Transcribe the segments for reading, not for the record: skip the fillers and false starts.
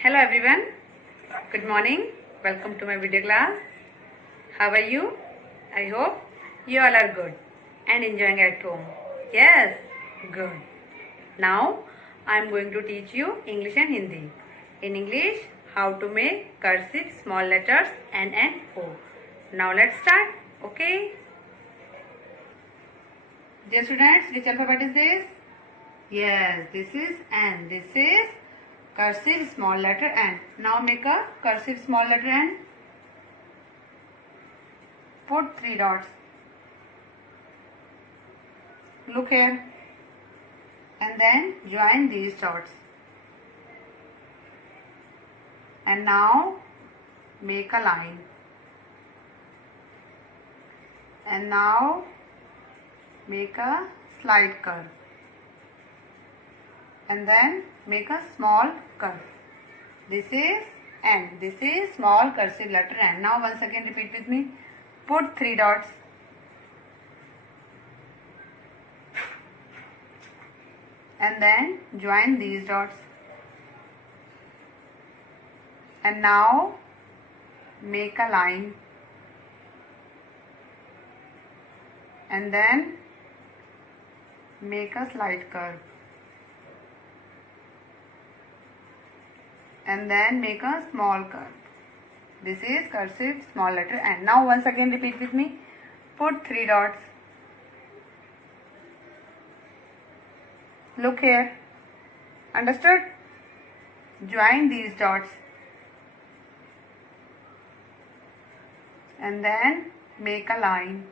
Hello everyone, good morning, welcome to my video class. How are you? I hope you all are good and enjoying at home. Yes, good. Now I am going to teach you English and Hindi. In English, how to make cursive small letters N and O. Now let's start, okay? Dear students, which alphabet is this? Yes, this is N. This is cursive small letter N. Now make a cursive small letter N. Put 3 dots. Look here. And then join these dots. And now make a line. And now make a slight curve. And then make a small curve. This is N. This is small cursive letter N. Now once again repeat with me. Put 3 dots. And then join these dots. And now make a line. And then make a slight curve. And then make a small curve. This is cursive small letter N. Now once again repeat with me. Put 3 dots. Look here. Understood? Join these dots. And then make a line.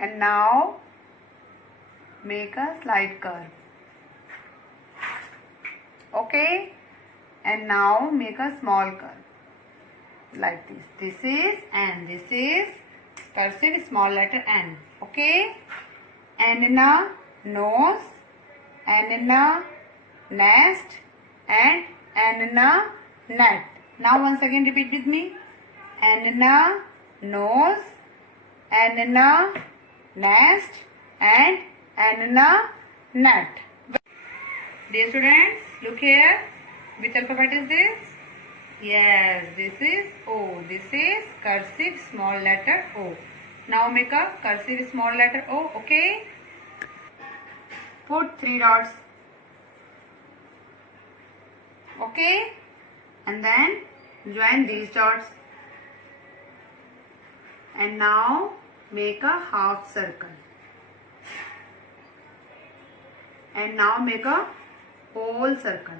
And now make a slight curve. Okay, and now make a small curve like this. This is N. This is cursive small letter N. Okay, N in a nose, N in a nest, and N in a net. Now once again repeat with me. N in a nose, N in a nest, and N in a net. Dear students, look here. Which alphabet is this? Yes, this is O. This is cursive small letter O. Now make a cursive small letter O, okay? Put 3 dots. Okay? And then join these dots. And now make a half circle. And now make a whole circle.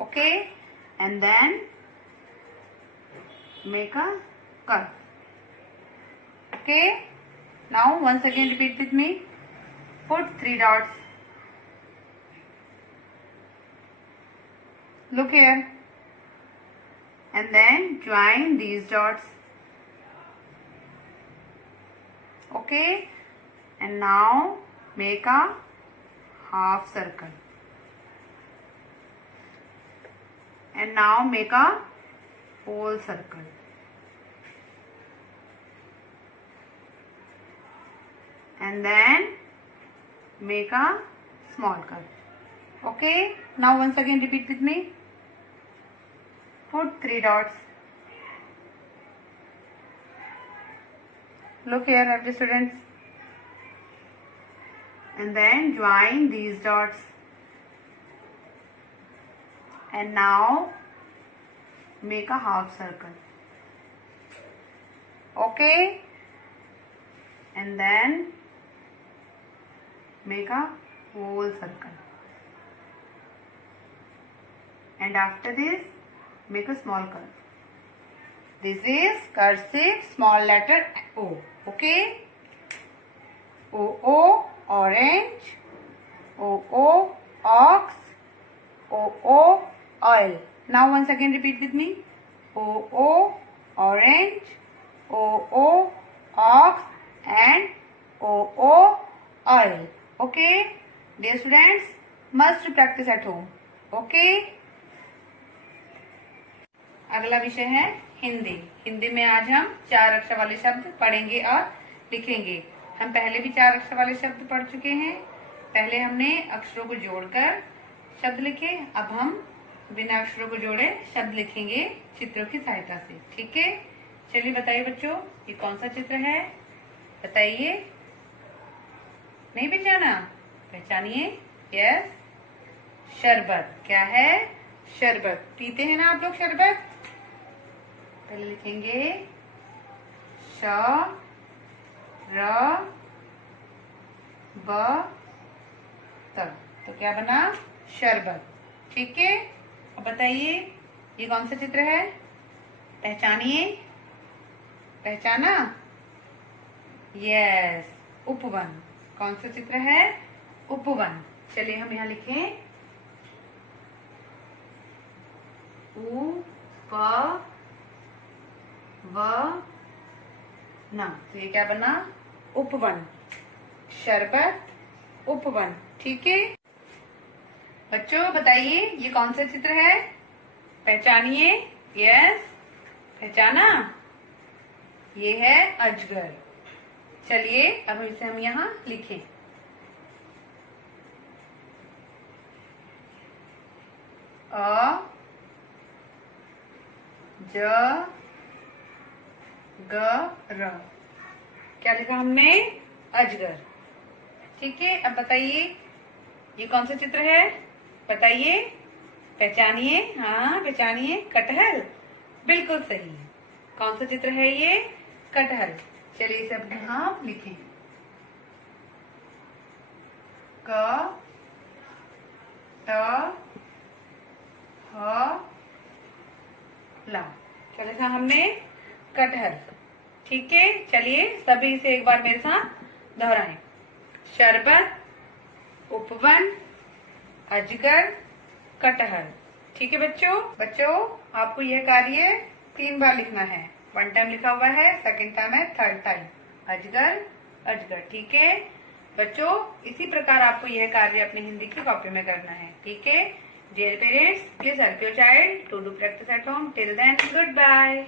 Okay, and then make a curve. Okay, now once again repeat with me. Put 3 dots. Look here. And then join these dots. Okay, and now make a half circle. And now make a whole circle. And then make a small curve. Okay, now once again repeat with me. Put 3 dots. Look here, every students. And then join these dots. And now make a half circle. Okay, and then make a whole circle. And after this, make a small curve. This is cursive small letter O. Okay, O orange, O ox, O oil. Now once again repeat with me. O orange, O ox, and O oil. Okay, dear students, must practice at home. Okay. अगला विषय है हिंदी। हिंदी में आज हम 4 अक्षर वाले शब्द पढ़ेंगे और लिखेंगे। हम पहले भी 4 अक्षर वाले शब्द पढ़ चुके हैं। पहले हमने अक्षरों को जोड़कर शब्द लिखे, अब हम बिना अक्षरों को जोड़े शब्द लिखेंगे चित्रों की सहायता से। ठीक है, चलिए बताइए बच्चों, ये कौन सा चित्र है? बताइए। नहीं पहचाना? पहचानिए। यस, शरबत। क्या है? शरबत। पीते हैं ना आप लोग शरबत? पहले लिखेंगे श र ब त, तो क्या बना? शरबत। ठीक है, अब बताइए ये कौन सा चित्र है? पहचानिए। पहचाना? यस, उपवन। कौन सा चित्र है? उपवन। चलिए हम यहाँ लिखें उ प व न, तो ये क्या बना? उपवन। शरबत, उपवन। ठीक है बच्चों, बताइए ये कौन सा चित्र है? पहचानिए। यस, पहचाना? ये है अजगर। चलिए अब इसे हम यहाँ लिखें अ ज ग र। क्या लिखा हमने? अजगर। ठीक है, अब बताइए ये कौन सा चित्र है? बताइए, पहचानिए। हाँ पहचानिए। कटहल। बिल्कुल सही। कौन सा चित्र है ये? कटहल। चलिए इसे अब यहाँ लिखें क ट ह ला। क्या लिखा हमने? कटहल। ठीक है, चलिए सभी इसे एक बार मेरे साथ दोहराएं। शरबत, उपवन, अजगर, कटहल। ठीक है बच्चों आपको यह कार्य 3 बार लिखना है। 1 टाइम लिखा हुआ है, 2nd टाइम है, 3rd टाइम अजगर अजगर। ठीक है बच्चों, इसी प्रकार आपको यह कार्य अपनी हिंदी की कॉपी में करना है। ठीक है, dear parents, please help your child to do practice at home. Till then, good bye.